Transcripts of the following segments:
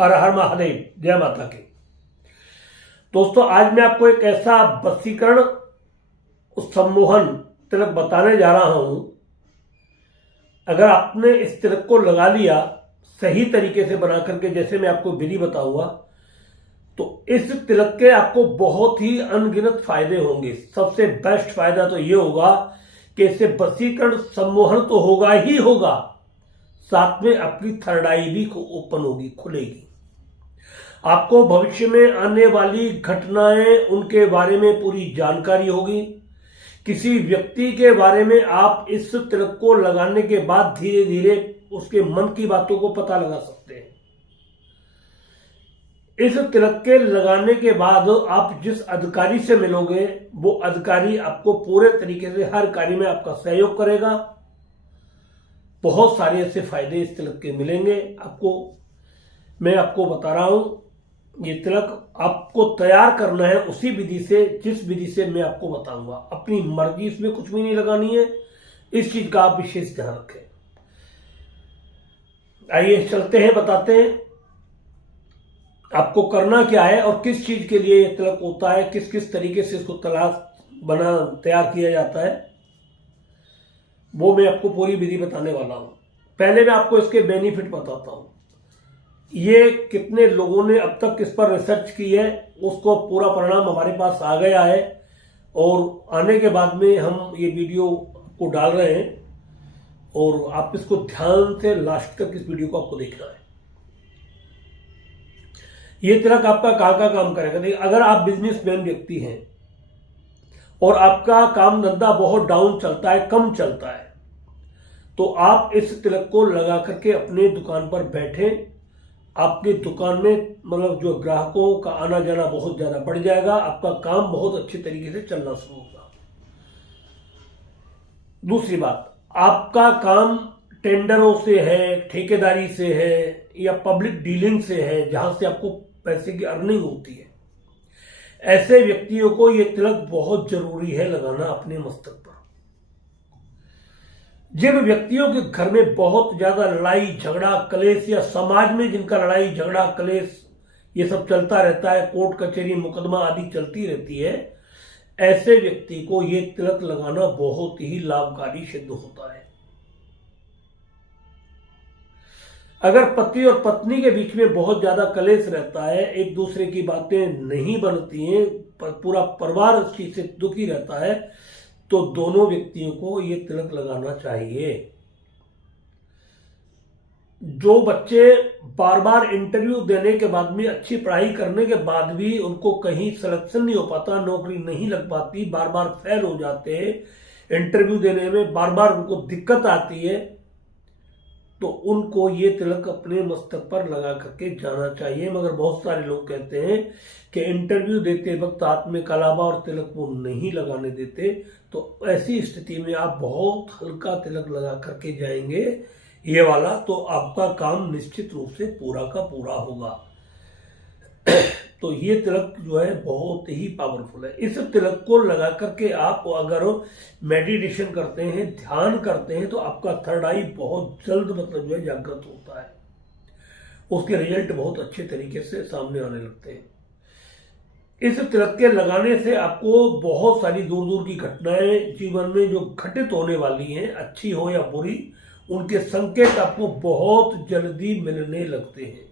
हर हर महादेव, जय माता की। दोस्तों, आज मैं आपको एक ऐसा वशीकरण सम्मोहन तिलक बताने जा रहा हूं। अगर आपने इस तिलक को लगा लिया सही तरीके से बना करके, जैसे मैं आपको विधि बताऊंगा, तो इस तिलक के आपको बहुत ही अनगिनत फायदे होंगे। सबसे बेस्ट फायदा तो ये होगा कि इससे वशीकरण सम्मोहन तो होगा ही होगा, साथ में आपकी थर्ड आई भी ओपन होगी, खुलेगी। आपको भविष्य में आने वाली घटनाएं, उनके बारे में पूरी जानकारी होगी। किसी व्यक्ति के बारे में आप इस तिलक को लगाने के बाद धीरे धीरे उसके मन की बातों को पता लगा सकते हैं। इस तिलक के लगाने के बाद आप जिस अधिकारी से मिलोगे, वो अधिकारी आपको पूरे तरीके से हर कार्य में आपका सहयोग करेगा। बहुत सारे ऐसे फायदे इस तिलक के मिलेंगे आपको। मैं आपको बता रहा हूं, ये तिलक आपको तैयार करना है उसी विधि से, जिस विधि से मैं आपको बताऊंगा। अपनी मर्जी, इसमें कुछ भी नहीं लगानी है। इस चीज का आप विशेष ध्यान रखें। आइए चलते हैं, बताते हैं आपको करना क्या है और किस चीज के लिए यह तिलक होता है, किस किस तरीके से इसको तैयार किया जाता है, वो मैं आपको पूरी विधि बताने वाला हूं। पहले मैं आपको इसके बेनिफिट बताता हूं। ये कितने लोगों ने अब तक इस पर रिसर्च की है, उसको पूरा परिणाम हमारे पास आ गया है, और आने के बाद में हम ये वीडियो को डाल रहे हैं, और आप इसको ध्यान से लास्ट तक इस वीडियो को आपको देखना है। ये तिलक आपका कहाँ काम करेगा? देखिए, अगर आप बिजनेसमैन व्यक्ति हैं और आपका काम धंधा बहुत डाउन चलता है, कम चलता है, तो आप इस तिलक को लगा करके अपने दुकान पर बैठे। आपकी दुकान में मतलब जो ग्राहकों का आना जाना बहुत ज्यादा बढ़ जाएगा। आपका काम बहुत अच्छे तरीके से चलना शुरू होगा। दूसरी बात, आपका काम टेंडरों से है, ठेकेदारी से है, या पब्लिक डीलिंग से है, जहां से आपको पैसे की अर्निंग होती है। ऐसे व्यक्तियों को यह तिलक बहुत जरूरी है लगाना अपने मस्तक पर। जिन व्यक्तियों के घर में बहुत ज्यादा लड़ाई झगड़ा कलेश, या समाज में जिनका लड़ाई झगड़ा कलेश ये सब चलता रहता है, कोर्ट कचहरी मुकदमा आदि चलती रहती है, ऐसे व्यक्ति को ये तिलक लगाना बहुत ही लाभकारी सिद्ध होता है। अगर पति और पत्नी के बीच में बहुत ज्यादा कलेश रहता है, एक दूसरे की बातें नहीं बनती हैं, पूरा परिवार इस चीज से दुखी रहता है, तो दोनों व्यक्तियों को ये तिलक लगाना चाहिए। जो बच्चे बार बार इंटरव्यू देने के बाद में, अच्छी पढ़ाई करने के बाद भी उनको कहीं सिलेक्शन नहीं हो पाता, नौकरी नहीं लग पाती, बार बार फेल हो जाते हैं, इंटरव्यू देने में बार बार उनको दिक्कत आती है, तो उनको ये तिलक अपने मस्तक पर लगा करके जाना चाहिए। मगर बहुत सारे लोग कहते हैं कि इंटरव्यू देते वक्त हाथ में कलावा और तिलक वो नहीं लगाने देते, तो ऐसी स्थिति में आप बहुत हल्का तिलक लगा करके जाएंगे ये वाला, तो आपका काम निश्चित रूप से पूरा का पूरा होगा। तो ये तिलक जो है बहुत ही पावरफुल है। इस तिलक को लगा करके आप अगर मेडिटेशन करते हैं, ध्यान करते हैं, तो आपका थर्ड आई बहुत जल्द मतलब जो है जागृत होता है। उसके रिजल्ट बहुत अच्छे तरीके से सामने आने लगते हैं। इस तिलक के लगाने से आपको बहुत सारी दूर दूर की घटनाएं जीवन में जो घटित होने वाली हैं, अच्छी हो या बुरी, उनके संकेत आपको बहुत जल्दी मिलने लगते हैं,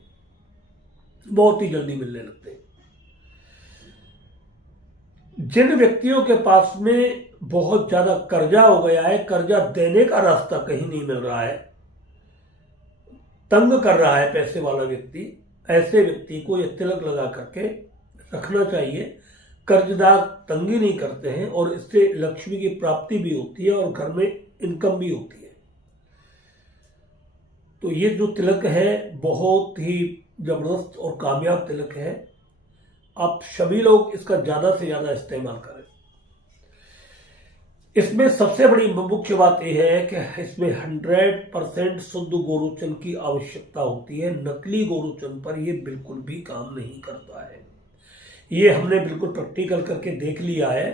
बहुत ही जल्दी मिलने लगते हैं। जिन व्यक्तियों के पास में बहुत ज्यादा कर्जा हो गया है, कर्जा देने का रास्ता कहीं नहीं मिल रहा है, तंग कर रहा है पैसे वाला व्यक्ति, ऐसे व्यक्ति को यह तिलक लगा करके रखना चाहिए। कर्जदार तंगी नहीं करते हैं, और इससे लक्ष्मी की प्राप्ति भी होती है और घर में इनकम भी होती है। तो ये जो तिलक है बहुत ही जबरदस्त और कामयाब तिलक है। आप सभी लोग इसका ज्यादा से ज्यादा इस्तेमाल करें। इसमें सबसे बड़ी मुख्य बात यह है कि इसमें 100% शुद्ध गोरूचन की आवश्यकता होती है। नकली गोरूचन पर यह बिल्कुल भी काम नहीं करता है। ये हमने बिल्कुल प्रैक्टिकल करके देख लिया है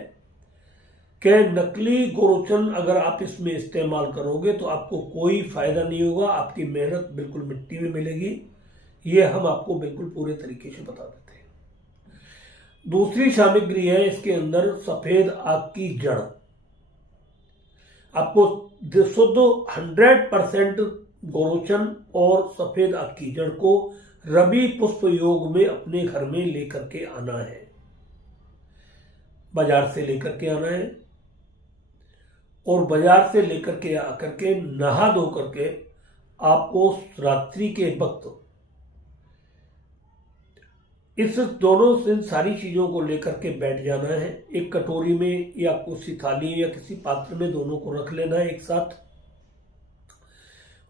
कि नकली गोरूचन अगर आप इसमें इस्तेमाल करोगे तो आपको कोई फायदा नहीं होगा, आपकी मेहनत बिल्कुल मिट्टी में मिलेगी। ये हम आपको बिल्कुल पूरे तरीके से बता देते हैं। दूसरी सामग्री है इसके अंदर सफेद आग की जड़। आपको शुद्ध 100% गोरोचन और सफेद आग की जड़ को रवि पुष्प योग में अपने घर में लेकर के आना है, बाजार से लेकर के आना है। और बाजार से लेकर के आकर के नहा धो करके आपको रात्रि के वक्त इस दोनों से सारी चीजों को लेकर के बैठ जाना है। एक कटोरी में या किसी थाली या किसी पात्र में दोनों को रख लेना है एक साथ।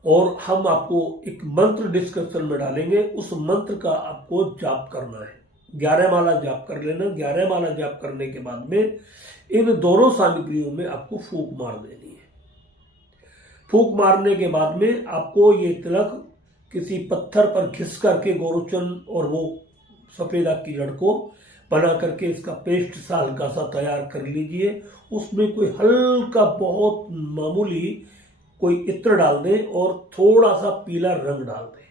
और हम आपको एक मंत्र डिस्क्रिप्शन में डालेंगे, उस मंत्र का आपको जाप करना है। 11 माला जाप कर लेना। 11 माला जाप करने के बाद में इन दोनों सामग्रियों में आपको फूंक मार देनी है। फूंक मारने के बाद में आपको ये तिलक किसी पत्थर पर घिस करके गोरोचन और वो सफेद आग की जड़ को बना करके इसका पेस्ट सा हल्का सा तैयार कर लीजिए। उसमें कोई हल्का बहुत मामूली कोई इत्र डाल दें और थोड़ा सा पीला रंग डाल दें।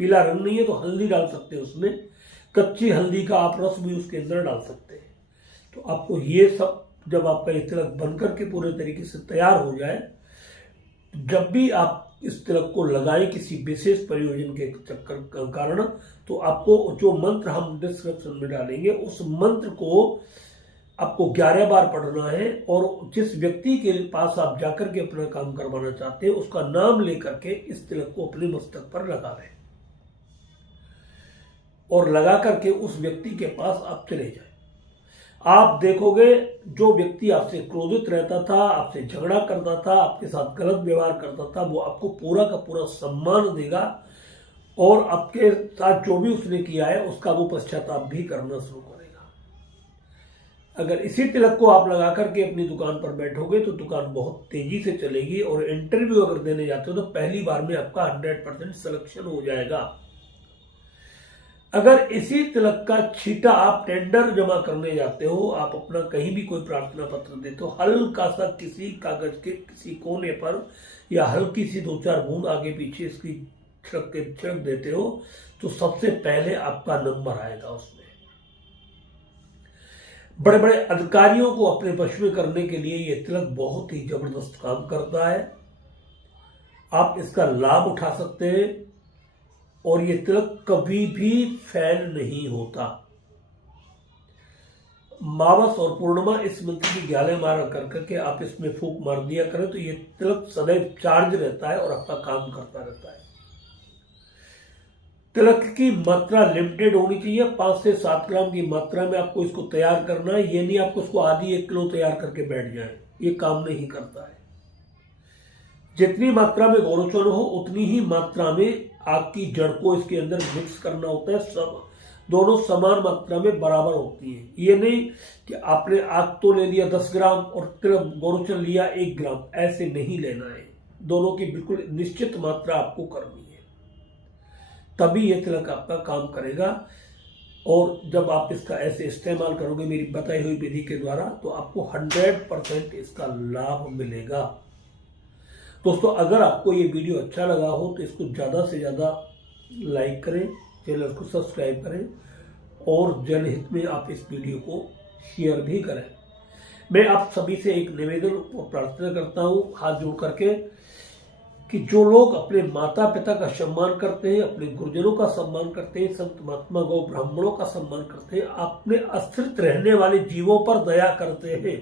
पीला रंग नहीं है तो हल्दी डाल सकते हैं, उसमें कच्ची हल्दी का आप रस भी उसके अंदर डाल सकते हैं। तो आपको ये सब जब आपका ये तिलक बनकर के पूरे तरीके से तैयार हो जाए, जब भी आप इस तिलक को लगाएं किसी विशेष प्रयोजन के चक्कर कारण, तो आपको जो मंत्र हम डिस्क्रिप्शन में डालेंगे उस मंत्र को आपको 11 बार पढ़ना है। और जिस व्यक्ति के पास आप जाकर के अपना काम करवाना चाहते हैं उसका नाम लेकर के इस तिलक को अपने मस्तक पर लगा लें और लगा करके उस व्यक्ति के पास आप चले जाएं। आप देखोगे जो व्यक्ति आपसे क्रोधित रहता था, आपसे झगड़ा करता था, आपके साथ गलत व्यवहार करता था, वो आपको पूरा का पूरा सम्मान देगा और आपके साथ जो भी उसने किया है उसका वो पश्चाताप भी करना शुरू करेगा। अगर इसी तिलक को आप लगा करके अपनी दुकान पर बैठोगे तो दुकान बहुत तेजी से चलेगी। और इंटरव्यू अगर देने जाते हो तो पहली बार में आपका 100% सिलेक्शन हो जाएगा। अगर इसी तिलक का छींटा आप टेंडर जमा करने जाते हो, आप अपना कहीं भी कोई प्रार्थना पत्र देते हो, हल्का सा किसी कागज के किसी कोने पर या हल्की सी 2-4 बूंद आगे पीछे इसकी छिड़क देते हो, तो सबसे पहले आपका नंबर आएगा उसमें। बड़े बड़े अधिकारियों को अपने वश में करने के लिए ये तिलक बहुत ही जबरदस्त काम करता है। आप इसका लाभ उठा सकते हैं और ये तिलक कभी भी फेल नहीं होता। मावस और पूर्णिमा इस मंत्र की 11 बार करके आप इसमें फूंक मार दिया करें तो ये तिलक सदैव चार्ज रहता है और आपका काम करता रहता है। तिलक की मात्रा लिमिटेड होनी चाहिए। 5 से 7 ग्राम की मात्रा में आपको इसको तैयार करना है। ये नहीं आपको इसको आधी 1 किलो तैयार करके बैठ जाए, ये काम नहीं करता है। जितनी मात्रा में गोरोचन हो उतनी ही मात्रा में आग की जड़ को इसके अंदर मिक्स करना होता है। सब दोनों समान मात्रा में बराबर होती है। ये नहीं कि आपने आग तो ले लिया 10 ग्राम और तिलक गोरोचन लिया 1 ग्राम, ऐसे नहीं लेना है। दोनों की बिल्कुल निश्चित मात्रा आपको करनी है, तभी ये तिलक आपका काम करेगा। और जब आप इसका ऐसे इस्तेमाल करोगे मेरी बताई हुई विधि के द्वारा, तो आपको 100% इसका लाभ मिलेगा। दोस्तों, अगर आपको ये वीडियो अच्छा लगा हो तो इसको ज़्यादा से ज़्यादा लाइक करें, चैनल को सब्सक्राइब करें और जनहित में आप इस वीडियो को शेयर भी करें। मैं आप सभी से एक निवेदन और प्रार्थना करता हूँ हाथ जोड़ करके कि जो लोग अपने माता पिता का सम्मान करते हैं, अपने गुरुजनों का सम्मान करते हैं, संत महात्मा गौ ब्राह्मणों का सम्मान करते हैं, अपने अस्तित्व रहने वाले जीवों पर दया करते हैं,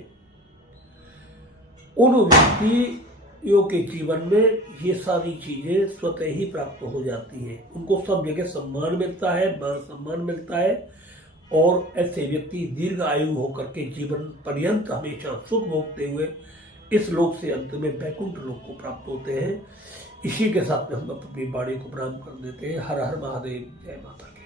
उन व्यक्तियों के जीवन में ये सारी चीजें स्वतः ही प्राप्त हो जाती हैं। उनको सब जगह सम्मान मिलता है, मान सम्मान मिलता है और ऐसे व्यक्ति दीर्घ आयु होकर के जीवन पर्यंत हमेशा सुख भोगते हुए इस लोक से अंत में वैकुंठ लोक को प्राप्त होते हैं। इसी के साथ में हम अपनी वाणी को प्रणाम कर देते हैं। हर हर महादेव, जय माता की।